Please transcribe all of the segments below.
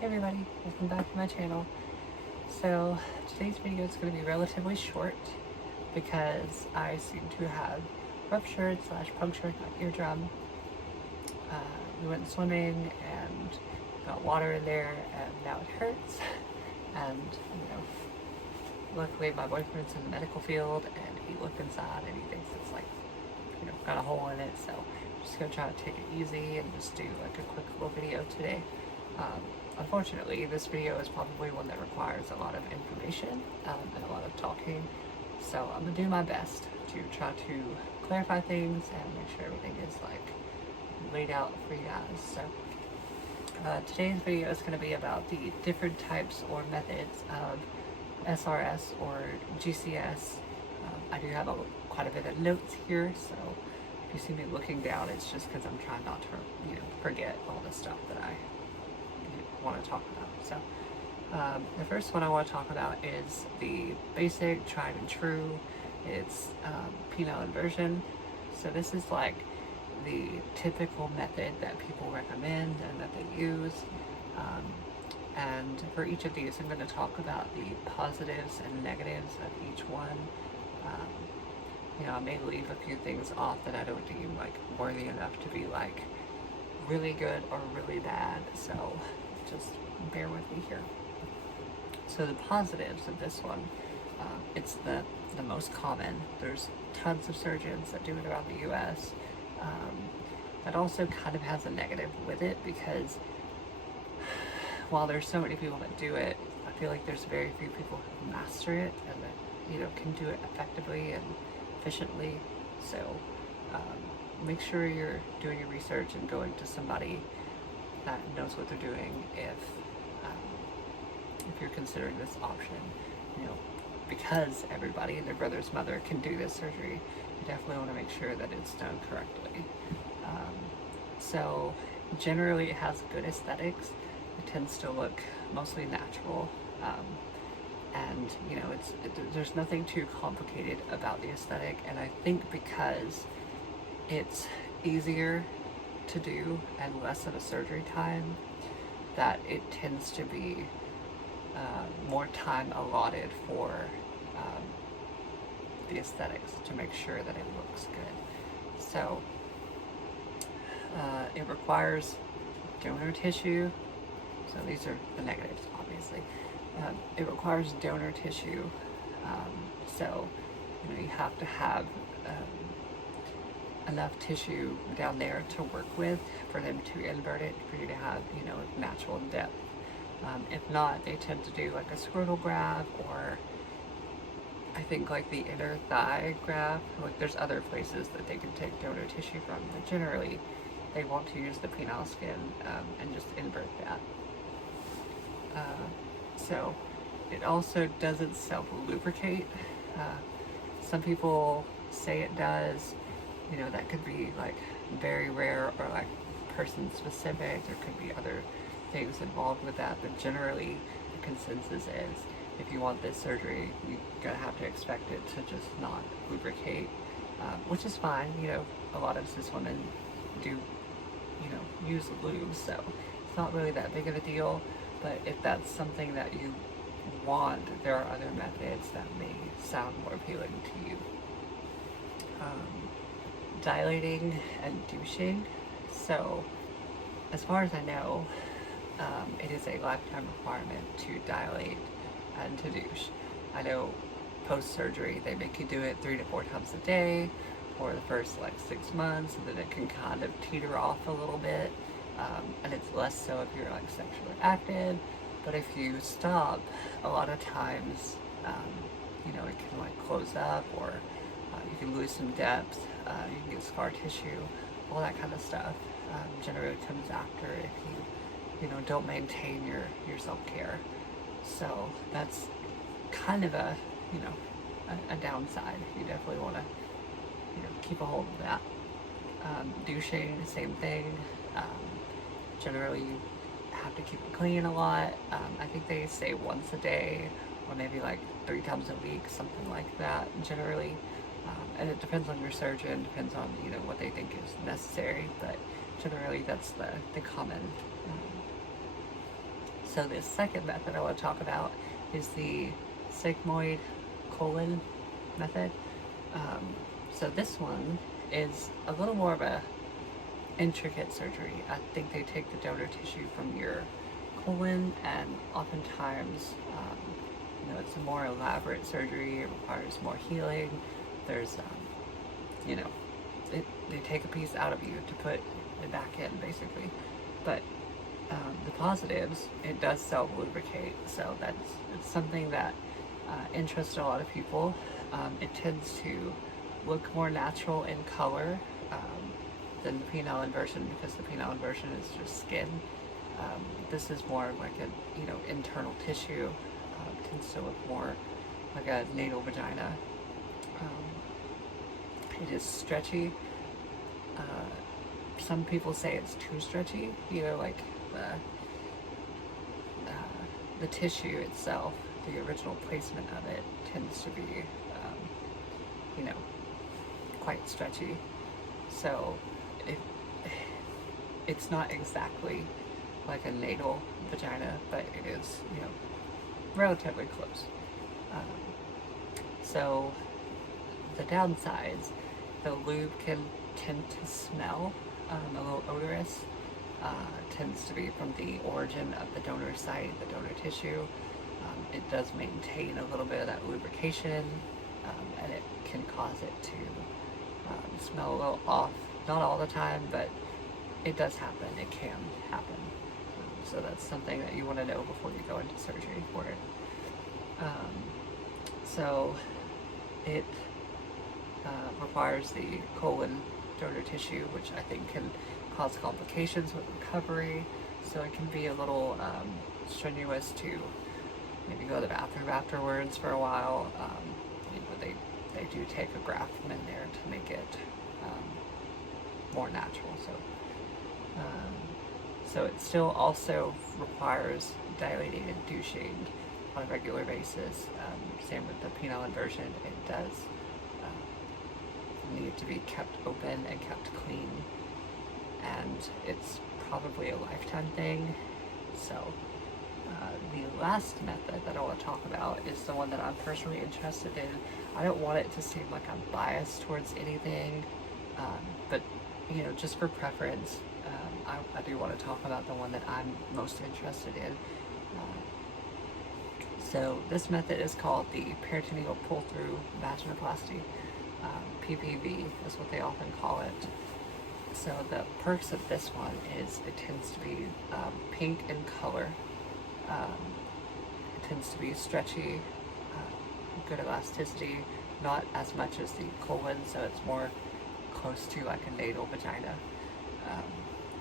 Hey everybody, welcome back to my channel. So today's video is going to be relatively short because I seem to have ruptured / punctured my eardrum. We went swimming and got water in there and now it hurts. And luckily my boyfriend's in the medical field and he looked inside and he thinks it's like, got a hole in it. So I'm just going to try to take it easy and just do like a quick little video today. Unfortunately, this video is probably one that requires a lot of information and a lot of talking, so I'm going to do my best to try to clarify things and make sure everything is like laid out for you guys. So today's video is going to be about the different types or methods of SRS or GCS. I do have quite a bit of notes here, so if you see me looking down, it's just because I'm trying not to forget all the stuff that I want to talk about. So the first one I want to talk about is the basic, tried and true. It's penile inversion. So this is like the typical method that people recommend and that they use. And for each of these, I'm going to talk about the positives and negatives of each one. I may leave a few things off that I don't deem like worthy enough to be like really good or really bad. So just bear with me here. So the positives of this one, it's the most common. There's tons of surgeons that do it around the US. That also kind of has a negative with it because while there's so many people that do it, I feel like there's very few people who master it and that can do it effectively and efficiently. So make sure you're doing your research and going to somebody that knows what they're doing if you're considering this option. Because everybody and their brother's mother can do this surgery, you definitely want to make sure that it's done correctly. So generally it has good aesthetics. It tends to look mostly natural, and there's nothing too complicated about the aesthetic. And I think because it's easier to do and less of a surgery time, that it tends to be more time allotted for the aesthetics to make sure that it looks good. So it requires donor tissue. So these are the negatives, obviously. It requires donor tissue. So you have to have enough tissue down there to work with for them to invert it, for you to have natural depth. If not, they tend to do like a scrotal graft, or I think like the inner thigh graft. Like there's other places that they can take donor tissue from, but generally they want to use the penile skin and just invert that. So it also doesn't self-lubricate. Some people say it does. That could be like very rare or like person specific. There could be other things involved with that, but generally the consensus is if you want this surgery, you're gonna have to expect it to just not lubricate, which is fine. A lot of cis women do use lube, so it's not really that big of a deal. But if that's something that you want, there are other methods that may sound more appealing to you. Dilating and douching. So as far as I know, it is a lifetime requirement to dilate and to douche. I know post-surgery they make you do it 3 to 4 times a day for the first like 6 months, and then it can kind of teeter off a little bit, and it's less so if you're like sexually active. But if you stop, a lot of times it can like close up, or you can lose some depth, you can get scar tissue, all that kind of stuff. Generally comes after if you don't maintain your self-care. So that's kind of a downside. You definitely want to keep a hold of that. Douching, same thing. Generally you have to keep it clean a lot. I think they say once a day or maybe like 3 times a week, something like that generally. And it depends on your surgeon, depends on what they think is necessary, but generally that's the common So the second method I want to talk about is the sigmoid colon method. So this one is a little more of a intricate surgery. I think they take the donor tissue from your colon, and oftentimes, it's a more elaborate surgery. It requires more healing. There's, they take a piece out of you to put it back in, basically. But the positives, it does self-lubricate, so it's something that interests a lot of people. It tends to look more natural in color than the penile inversion, because the penile inversion is just skin. This is more like a internal tissue. Tends to look more like a natal vagina. It is stretchy. Some people say it's too stretchy. Like the tissue itself, the original placement of it tends to be, quite stretchy. So it's not exactly like a natal vagina, but it is, relatively close. So the downsides, the lube can tend to smell a little odorous. Tends to be from the origin of the donor site, the donor tissue. It does maintain a little bit of that lubrication, and it can cause it to smell a little off. Not all the time, but it does happen. It can happen. So that's something that you want to know before you go into surgery for it. So it requires the colon donor tissue, which I think can cause complications with recovery. So it can be a little strenuous to maybe go to the bathroom afterwards for a while. They do take a graft from in there to make it more natural. So it still also requires dilating and douching on a regular basis. Same with the penile inversion. It does need to be kept open and kept clean, and it's probably a lifetime thing. So the last method that I want to talk about is the one that I'm personally interested in. I don't want it to seem like I'm biased towards anything, but just for preference, I do want to talk about the one that I'm most interested in. So this method is called the peritoneal pull-through vaginoplasty. PPV is what they often call it. So the perks of this one is it tends to be pink in color. It tends to be stretchy, good elasticity, not as much as the colon, so it's more close to like a natal vagina.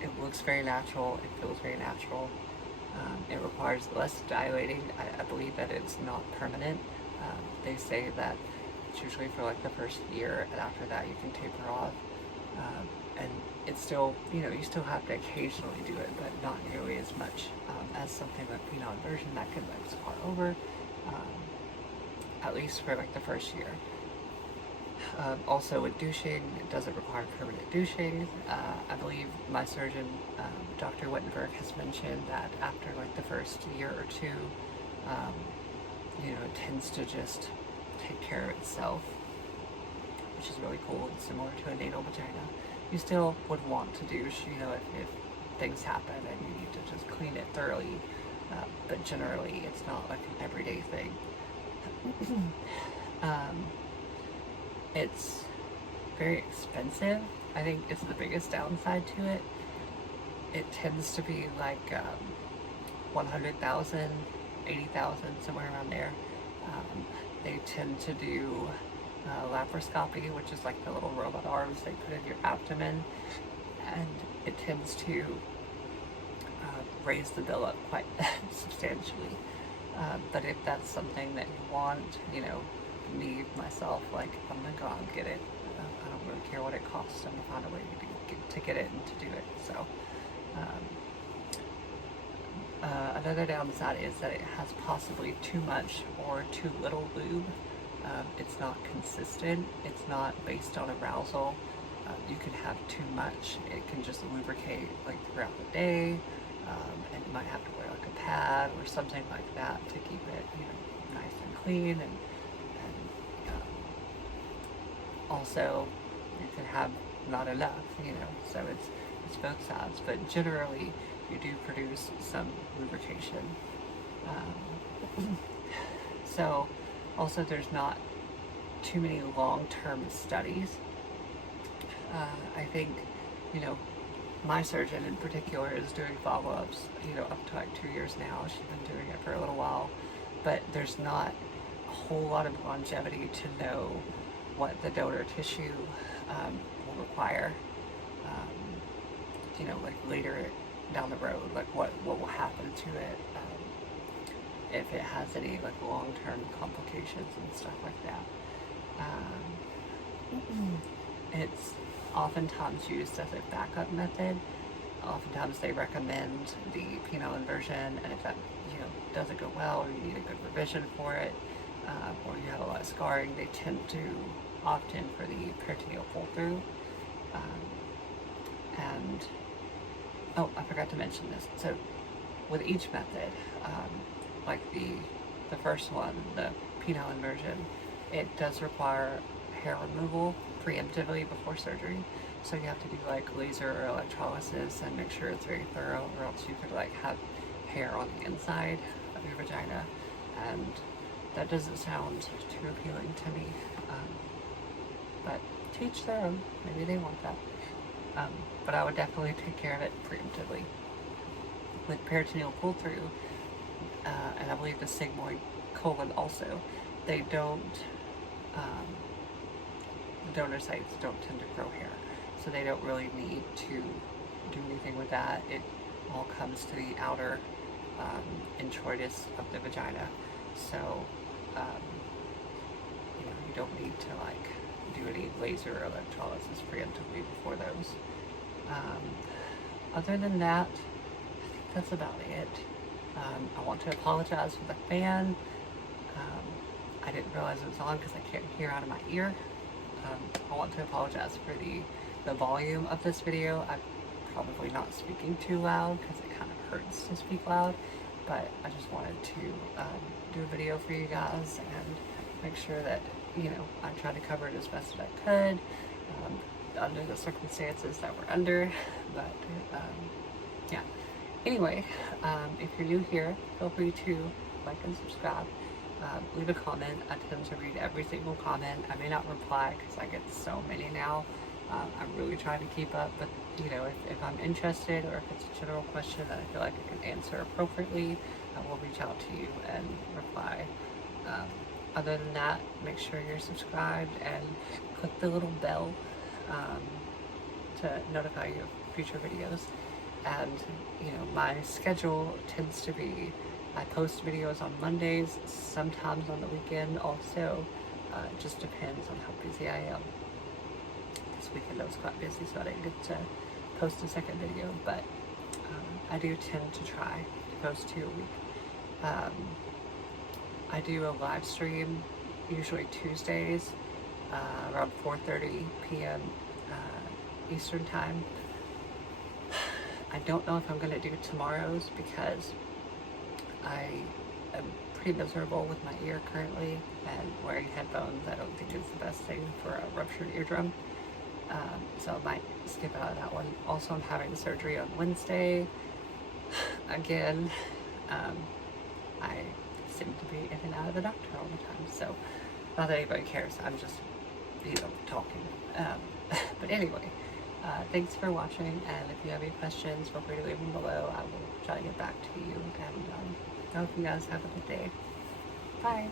It looks very natural, it feels very natural. It requires less dilating. I believe that it's not permanent. They say that it's usually for like the first year, and after that you can taper off. And it's still, you still have to occasionally do it, but not nearly as much as something like penile inversion that could like scar over, at least for like the first year. Also with douching, it doesn't require permanent douching. I believe my surgeon, Dr. Wittenberg, has mentioned that after like the first year or two, it tends to just take care of itself, which is really cool and similar to a natal vagina. You still would want to douche, if things happen and you need to just clean it thoroughly, but generally it's not like an everyday thing. It's very expensive. I think it's the biggest downside to it. It tends to be like 100,000, 80,000, somewhere around there. They tend to do laparoscopy, which is like the little robot arms they put in your abdomen, and it tends to raise the bill up quite substantially. But if that's something that you want, me, myself, like, I'm gonna go out and get it. I don't really care what it costs. I'm gonna find a way to get it and to do it. So another downside is that it has possibly too much or too little lube. It's not consistent. It's not based on arousal. You can have too much. It can just lubricate like throughout the day, and you might have to wear like a pad or something like that to keep it, nice and clean, and also you can have not enough, so it's both sides, but generally you do produce some lubrication. So also there's not too many long-term studies. I think, my surgeon in particular is doing follow-ups, up to like 2 years now. She's been doing it for a little while, but there's not a whole lot of longevity to know what the donor tissue will require, like later down the road, like what will happen to it, if it has any like long-term complications and stuff like that. It's oftentimes used as a backup method. Oftentimes they recommend the penile inversion, and if that doesn't go well, or you need a good revision for it, or you have a lot of scarring, they tend to opt in for the peritoneal pull-through. And oh, I forgot to mention this. So with each method, like the first one, the penile inversion, it does require hair removal preemptively before surgery. So you have to do like laser or electrolysis and make sure it's very thorough, or else you could like have hair on the inside of your vagina, and that doesn't sound too appealing to me. But to each their own. Maybe they want that. But I would definitely take care of it preemptively. With peritoneal pull-through, and I believe the sigmoid colon also, they don't, the donor sites don't tend to grow hair, so they don't really need to do anything with that. It all comes to the outer introitus of the vagina, so you don't need to like do any laser or electrolysis preemptively before those. Other than that, I think that's about it. I want to apologize for the fan. I didn't realize it was on because I can't hear out of my ear. I want to apologize for the volume of this video. I'm probably not speaking too loud because it kind of hurts to speak loud, but I just wanted to do a video for you guys and make sure that I tried to cover it as best as I could under the circumstances that we're under. But yeah, anyway, if you're new here, feel free to like and subscribe. Leave a comment. I tend to read every single comment. I may not reply because I get so many now. I'm really trying to keep up, but if I'm interested, or if it's a general question that I feel like I can answer appropriately, I will reach out to you and reply. Other than that, make sure you're subscribed and click the little bell to notify you of future videos. And my schedule tends to be, I post videos on Mondays, sometimes on the weekend also. It just depends on how busy I am. This weekend I was quite busy, so I didn't get to post a second video, but I do tend to try to post 2 a week. I do a live stream, usually Tuesdays, around 4:30 p.m. Eastern time. I don't know if I'm going to do tomorrow's because I am pretty miserable with my ear currently, and wearing headphones I don't think is the best thing for a ruptured eardrum. So I might skip out of that one. Also, I'm having surgery on Wednesday. Again, I seem to be in and out of the doctor all the time, so not that anybody cares. I'm just, talking. But anyway, thanks for watching, and if you have any questions, feel free to leave them below. I will try to get back to you, and I hope you guys have a good day. Bye.